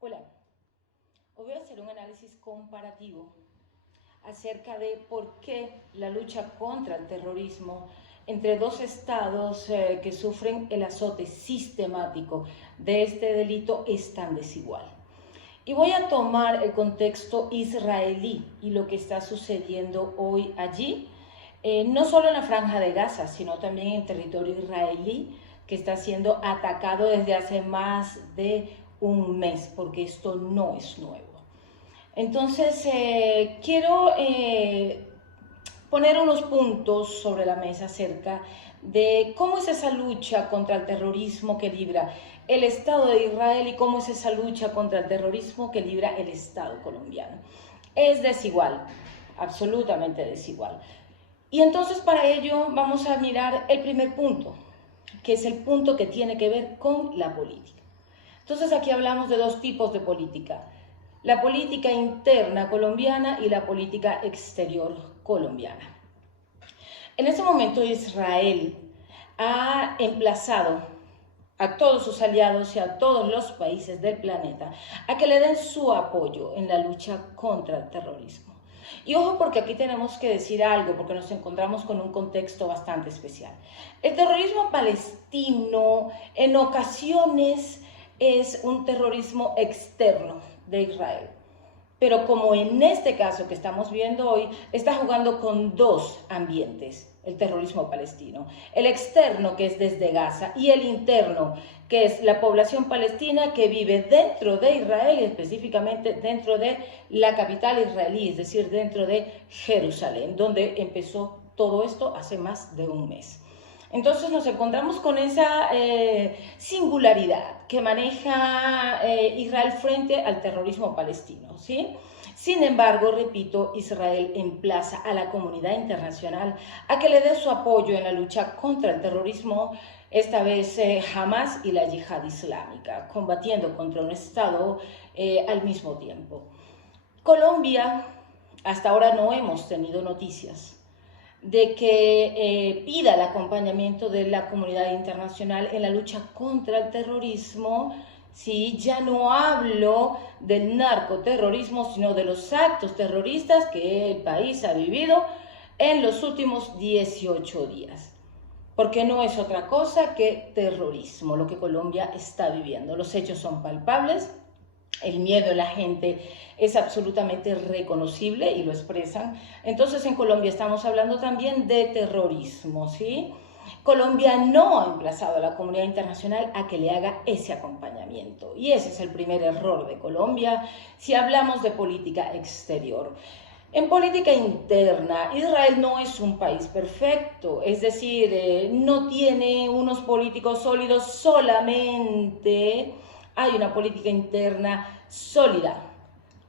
Hola, hoy voy a hacer un análisis comparativo acerca de por qué la lucha contra el terrorismo entre dos estados que sufren el azote sistemático de este delito es tan desigual. Y voy a tomar el contexto israelí y lo que está sucediendo hoy allí, no solo en la Franja de Gaza, sino también en territorio israelí, que está siendo atacado desde hace más de un mes, porque esto no es nuevo. Entonces, quiero poner unos puntos sobre la mesa acerca de cómo es esa lucha contra el terrorismo que libra el Estado de Israel y cómo es esa lucha contra el terrorismo que libra el Estado colombiano. Es desigual, absolutamente desigual. Y entonces para ello vamos a mirar el primer punto, que es el punto que tiene que ver con la política. Entonces aquí hablamos de dos tipos de política: la política interna colombiana y la política exterior colombiana. En este momento Israel ha emplazado a todos sus aliados y a todos los países del planeta a que le den su apoyo en la lucha contra el terrorismo. Y ojo, porque aquí tenemos que decir algo, porque nos encontramos con un contexto bastante especial. El terrorismo palestino en ocasiones es un terrorismo externo de Israel. Pero como en este caso que estamos viendo hoy, está jugando con dos ambientes, el terrorismo palestino. El externo, que es desde Gaza, y el interno, que es la población palestina que vive dentro de Israel y específicamente dentro de la capital israelí, es decir, dentro de Jerusalén, donde empezó todo esto hace más de un mes. Entonces nos encontramos con esa singularidad que maneja Israel frente al terrorismo palestino, ¿sí? Sin embargo, repito, Israel emplaza a la comunidad internacional a que le dé su apoyo en la lucha contra el terrorismo, esta vez Hamas y la yihad islámica, combatiendo contra un Estado al mismo tiempo. Colombia, hasta ahora no hemos tenido noticias de que pida el acompañamiento de la comunidad internacional en la lucha contra el terrorismo. Sí, ya no hablo del narcoterrorismo, sino de los actos terroristas que el país ha vivido en los últimos 18 días. Porque no es otra cosa que terrorismo lo que Colombia está viviendo. Los hechos son palpables. El miedo de la gente es absolutamente reconocible y lo expresan. Entonces en Colombia estamos hablando también de terrorismo, ¿sí? Colombia no ha emplazado a la comunidad internacional a que le haga ese acompañamiento. Y ese es el primer error de Colombia si hablamos de política exterior. En política interna, Israel no es un país perfecto, es decir, no tiene unos políticos sólidos solamente. Hay una política interna sólida,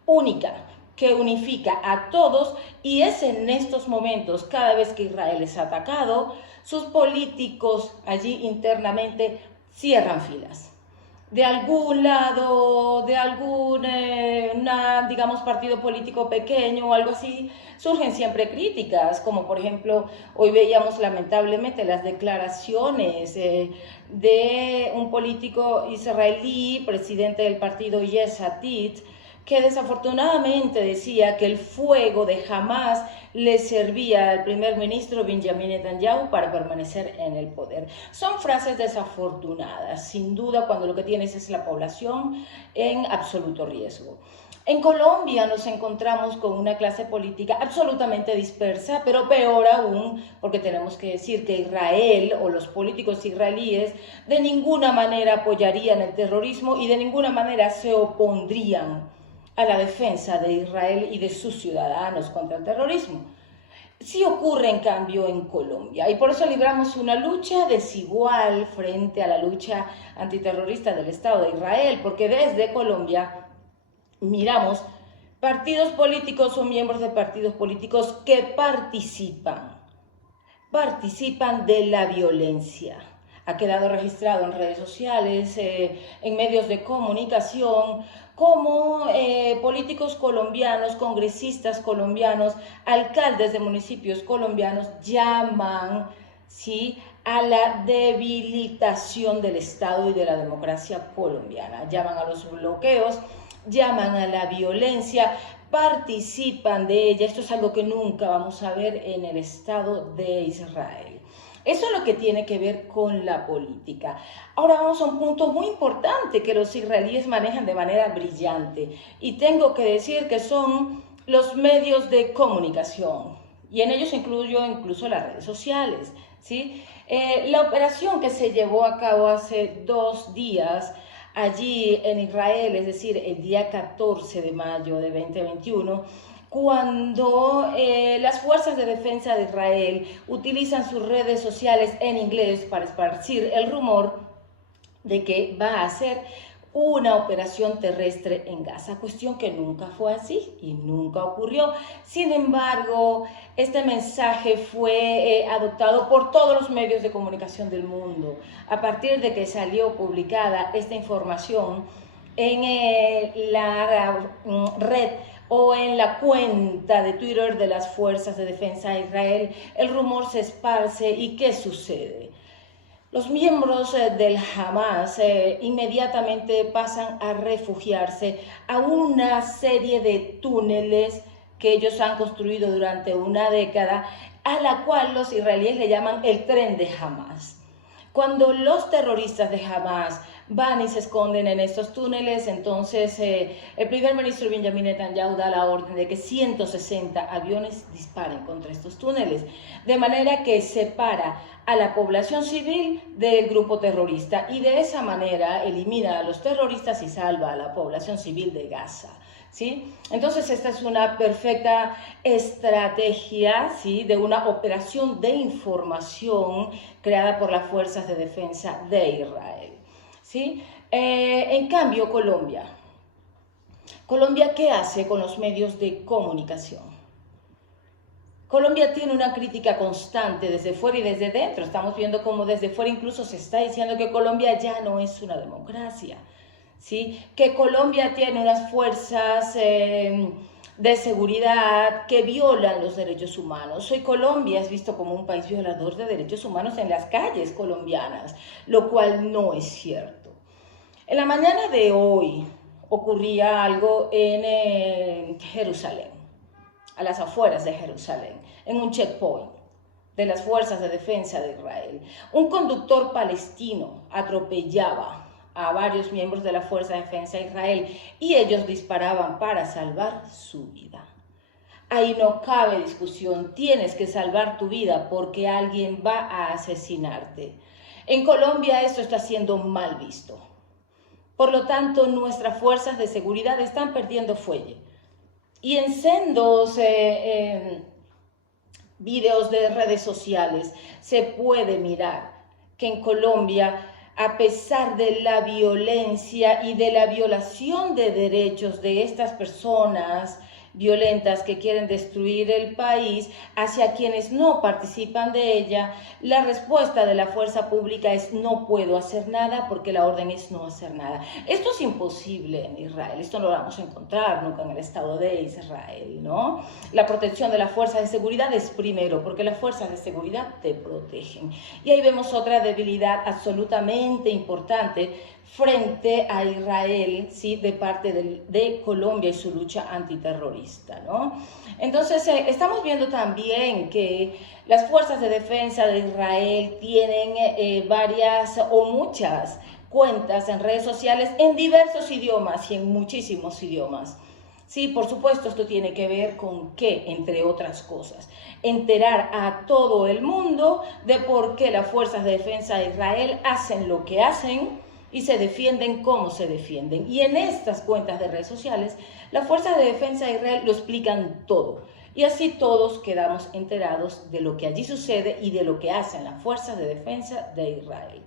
única, que unifica a todos, y es en estos momentos, cada vez que Israel es atacado, sus políticos allí internamente cierran filas. De algún lado, de algún, digamos, partido político pequeño o algo así, surgen siempre críticas, como por ejemplo, hoy veíamos lamentablemente las declaraciones de un político israelí, presidente del partido Yesh Atid, que desafortunadamente decía que el fuego de Hamas le servía al primer ministro Benjamin Netanyahu para permanecer en el poder. Son frases desafortunadas, sin duda, cuando lo que tienes es la población en absoluto riesgo. En Colombia nos encontramos con una clase política absolutamente dispersa, pero peor aún, porque tenemos que decir que Israel o los políticos israelíes de ninguna manera apoyarían el terrorismo y de ninguna manera se opondrían a la defensa de Israel y de sus ciudadanos contra el terrorismo. Sí ocurre, en cambio, en Colombia, y por eso libramos una lucha desigual frente a la lucha antiterrorista del Estado de Israel, porque desde Colombia miramos partidos políticos o miembros de partidos políticos que participan de la violencia. Ha quedado registrado en redes sociales, en medios de comunicación, como políticos colombianos, congresistas colombianos, alcaldes de municipios colombianos llaman, ¿sí?, a la debilitación del Estado y de la democracia colombiana. Llaman a los bloqueos, llaman a la violencia, participan de ella. Esto es algo que nunca vamos a ver en el Estado de Israel. Eso es lo que tiene que ver con la política. Ahora vamos a un punto muy importante que los israelíes manejan de manera brillante. Y tengo que decir que son los medios de comunicación. Y en ellos incluyo incluso las redes sociales, ¿sí? La operación que se llevó a cabo hace 2 días allí en Israel, es decir, el día 14 de mayo de 2021, cuando las fuerzas de defensa de Israel utilizan sus redes sociales en inglés para esparcir el rumor de que va a ser una operación terrestre en Gaza, cuestión que nunca fue así y nunca ocurrió. Sin embargo, este mensaje fue adoptado por todos los medios de comunicación del mundo. A partir de que salió publicada esta información en la red o en la cuenta de Twitter de las Fuerzas de Defensa de Israel, el rumor se esparce. ¿Y qué sucede? Los miembros del Hamas inmediatamente pasan a refugiarse a una serie de túneles que ellos han construido durante una década, a la cual los israelíes le llaman el tren de Hamas. Cuando los terroristas de Hamas van y se esconden en estos túneles, entonces el primer ministro Benjamin Netanyahu da la orden de que 160 aviones disparen contra estos túneles, de manera que separa a la población civil del grupo terrorista y de esa manera elimina a los terroristas y salva a la población civil de Gaza. ¿Sí? Entonces esta es una perfecta estrategia, ¿sí?, de una operación de información creada por las Fuerzas de Defensa de Israel. ¿Sí? En cambio, Colombia, ¿qué hace con los medios de comunicación? Colombia tiene una crítica constante desde fuera y desde dentro. Estamos viendo cómo desde fuera incluso se está diciendo que Colombia ya no es una democracia, ¿sí? Que Colombia tiene unas fuerzas de seguridad que violan los derechos humanos. Hoy Colombia es visto como un país violador de derechos humanos en las calles colombianas, lo cual no es cierto. En la mañana de hoy ocurría algo en Jerusalén, a las afueras de Jerusalén, en un checkpoint de las Fuerzas de Defensa de Israel. Un conductor palestino atropellaba a varios miembros de la Fuerza de Defensa de Israel y ellos disparaban para salvar su vida. Ahí no cabe discusión, tienes que salvar tu vida porque alguien va a asesinarte. En Colombia esto está siendo mal visto. Por lo tanto, nuestras fuerzas de seguridad están perdiendo fuelle. Y en sendos videos de redes sociales se puede mirar que en Colombia, a pesar de la violencia y de la violación de derechos de estas personas violentas que quieren destruir el país, hacia quienes no participan de ella, la respuesta de la fuerza pública es no puedo hacer nada porque la orden es no hacer nada. Esto es imposible en Israel, esto no lo vamos a encontrar nunca en el Estado de Israel, ¿no? La protección de las fuerzas de seguridad es primero, porque las fuerzas de seguridad te protegen. Y ahí vemos otra debilidad absolutamente importante frente a Israel, ¿sí?, de parte de Colombia y su lucha antiterrorista, ¿no? Entonces, estamos viendo también que las fuerzas de defensa de Israel tienen varias o muchas cuentas en redes sociales en diversos idiomas y en muchísimos idiomas. Sí, por supuesto, esto tiene que ver con qué, entre otras cosas, enterar a todo el mundo de por qué las fuerzas de defensa de Israel hacen lo que hacen y se defienden como se defienden. Y en estas cuentas de redes sociales, las fuerzas de defensa de Israel lo explican todo. Y así todos quedamos enterados de lo que allí sucede y de lo que hacen las fuerzas de defensa de Israel.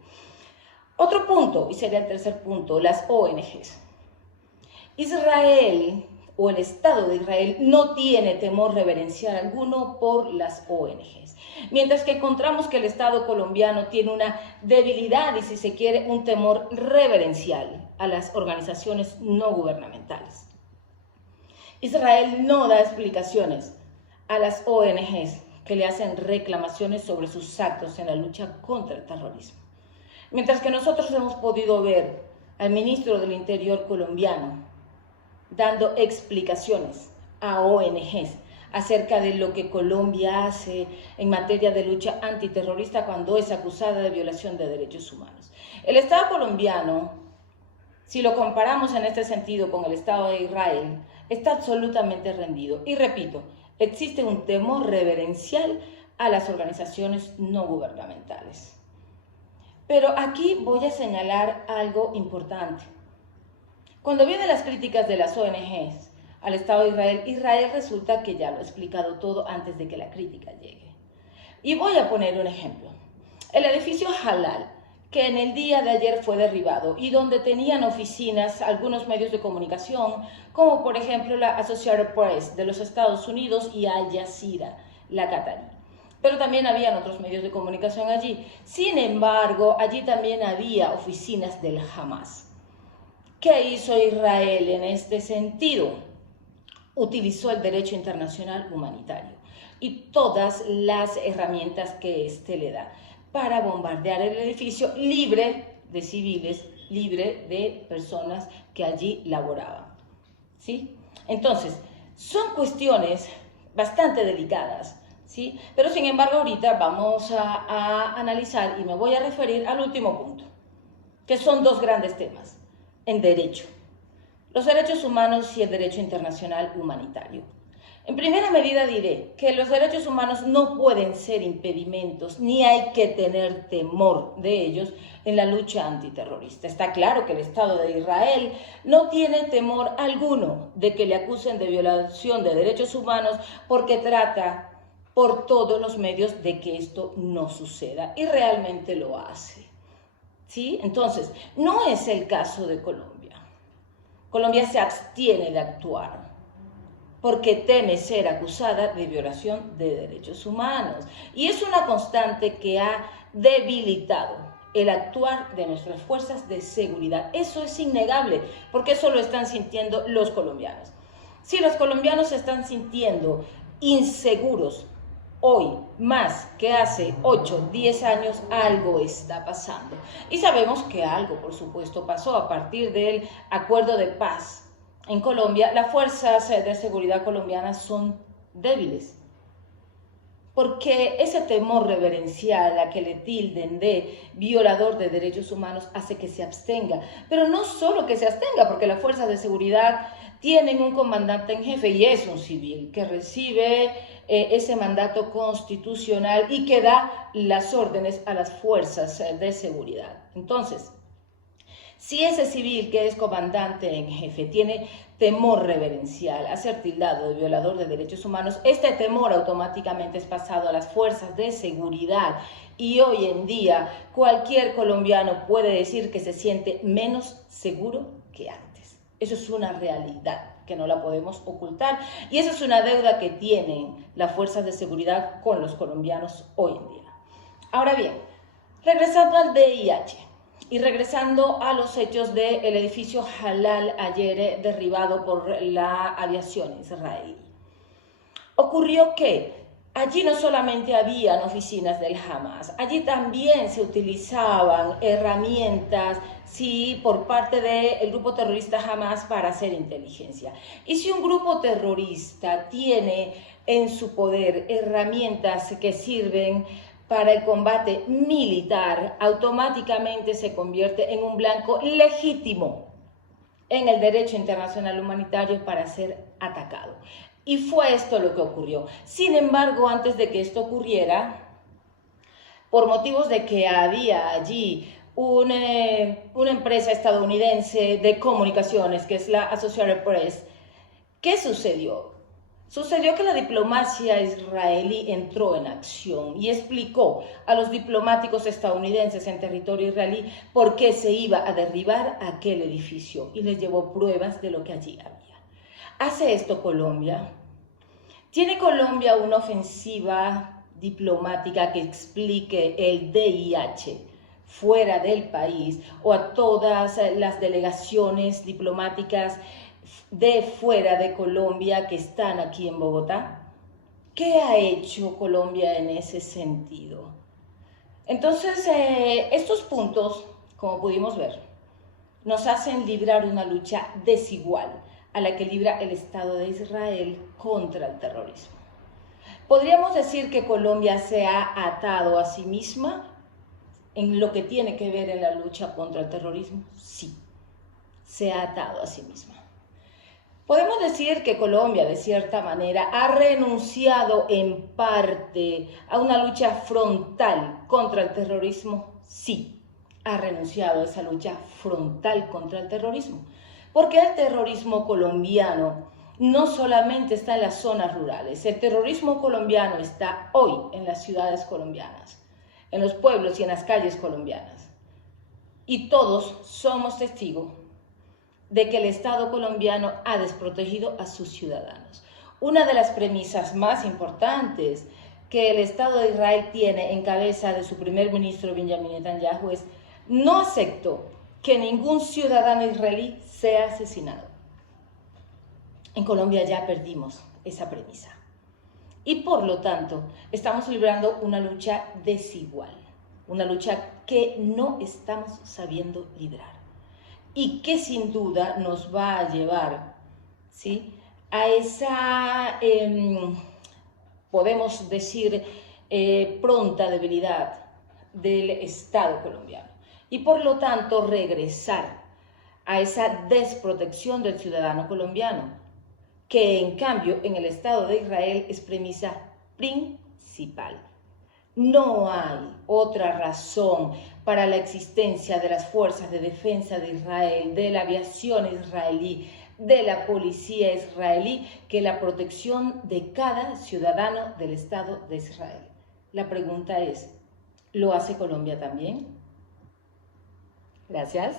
Otro punto, y sería el tercer punto, las ONGs. Israel o el Estado de Israel no tiene temor reverencial alguno por las ONGs. Mientras que encontramos que el Estado colombiano tiene una debilidad y, si se quiere, un temor reverencial a las organizaciones no gubernamentales. Israel no da explicaciones a las ONGs que le hacen reclamaciones sobre sus actos en la lucha contra el terrorismo. Mientras que nosotros hemos podido ver al ministro del Interior colombiano dando explicaciones a ONGs acerca de lo que Colombia hace en materia de lucha antiterrorista cuando es acusada de violación de derechos humanos. El Estado colombiano, si lo comparamos en este sentido con el Estado de Israel, está absolutamente rendido. Y repito, existe un temor reverencial a las organizaciones no gubernamentales. Pero aquí voy a señalar algo importante. Cuando vienen las críticas de las ONGs al Estado de Israel, Israel resulta que ya lo ha explicado todo antes de que la crítica llegue. Y voy a poner un ejemplo. El edificio Halal, que en el día de ayer fue derribado y donde tenían oficinas algunos medios de comunicación, como por ejemplo la Associated Press de los Estados Unidos y Al Jazeera, la qatarí. Pero también habían otros medios de comunicación allí. Sin embargo, allí también había oficinas del Hamas. ¿Qué hizo Israel en este sentido? Utilizó el derecho internacional humanitario y todas las herramientas que éste le da para bombardear el edificio libre de civiles, libre de personas que allí laboraban. ¿Sí? Entonces, son cuestiones bastante delicadas, ¿sí? Pero sin embargo ahorita vamos a analizar y me voy a referir al último punto, que son dos grandes temas en derecho: los derechos humanos y el derecho internacional humanitario. En primera medida diré que los derechos humanos no pueden ser impedimentos, ni hay que tener temor de ellos en la lucha antiterrorista. Está claro que el Estado de Israel no tiene temor alguno de que le acusen de violación de derechos humanos porque trata por todos los medios de que esto no suceda, y realmente lo hace. ¿Sí? Entonces, no es el caso de Colombia. Colombia se abstiene de actuar porque teme ser acusada de violación de derechos humanos. Y es una constante que ha debilitado el actuar de nuestras fuerzas de seguridad. Eso es innegable, porque eso lo están sintiendo los colombianos. Si los colombianos se están sintiendo inseguros hoy más que hace 8, 10 años, algo está pasando. Y sabemos que algo, por supuesto, pasó a partir del acuerdo de paz. En Colombia, las fuerzas de seguridad colombianas son débiles, porque ese temor reverencial a que le tilden de violador de derechos humanos hace que se abstenga. Pero no solo que se abstenga, porque las fuerzas de seguridad tienen un comandante en jefe y es un civil que recibe ese mandato constitucional y que da las órdenes a las fuerzas de seguridad. Entonces, si ese civil que es comandante en jefe tiene temor reverencial a ser tildado de violador de derechos humanos, este temor automáticamente es pasado a las fuerzas de seguridad y hoy en día cualquier colombiano puede decir que se siente menos seguro que antes. Eso es una realidad que no la podemos ocultar y esa es una deuda que tienen las fuerzas de seguridad con los colombianos hoy en día. Ahora bien, regresando al DIH. Y regresando a los hechos del edificio Halal ayer derribado por la aviación israelí. Ocurrió que allí no solamente habían oficinas del Hamas, allí también se utilizaban herramientas, sí, por parte del grupo terrorista Hamas para hacer inteligencia. Y si un grupo terrorista tiene en su poder herramientas que sirven para el combate militar, automáticamente se convierte en un blanco legítimo en el derecho internacional humanitario para ser atacado. Y fue esto lo que ocurrió. Sin embargo, antes de que esto ocurriera, por motivos de que había allí una empresa estadounidense de comunicaciones, que es la Associated Press, ¿qué sucedió? Sucedió que la diplomacia israelí entró en acción y explicó a los diplomáticos estadounidenses en territorio israelí por qué se iba a derribar aquel edificio y les llevó pruebas de lo que allí había. ¿Hace esto Colombia? ¿Tiene Colombia una ofensiva diplomática que explique el DIH fuera del país o a todas las delegaciones diplomáticas de fuera de Colombia que están aquí en Bogotá? ¿Qué ha hecho Colombia en ese sentido? Entonces, estos puntos, como pudimos ver, nos hacen librar una lucha desigual a la que libra el Estado de Israel contra el terrorismo. ¿Podríamos decir que Colombia se ha atado a sí misma en lo que tiene que ver en la lucha contra el terrorismo? Sí, se ha atado a sí misma. Podemos decir que Colombia, de cierta manera, ha renunciado en parte a una lucha frontal contra el terrorismo. Sí, ha renunciado a esa lucha frontal contra el terrorismo. Porque el terrorismo colombiano no solamente está en las zonas rurales, el terrorismo colombiano está hoy en las ciudades colombianas, en los pueblos y en las calles colombianas. Y todos somos testigos de que el Estado colombiano ha desprotegido a sus ciudadanos. Una de las premisas más importantes que el Estado de Israel tiene en cabeza de su primer ministro Benjamin Netanyahu es: no acepto que ningún ciudadano israelí sea asesinado. En Colombia ya perdimos esa premisa. Y por lo tanto, estamos librando una lucha desigual, una lucha que no estamos sabiendo librar y que sin duda nos va a llevar, ¿sí?, a esa, podemos decir, pronta debilidad del Estado colombiano y por lo tanto regresar a esa desprotección del ciudadano colombiano, que en cambio en el Estado de Israel es premisa principal. No hay otra razón para la existencia de las fuerzas de defensa de Israel, de la aviación israelí, de la policía israelí, que la protección de cada ciudadano del Estado de Israel. La pregunta es, ¿lo hace Colombia también? Gracias.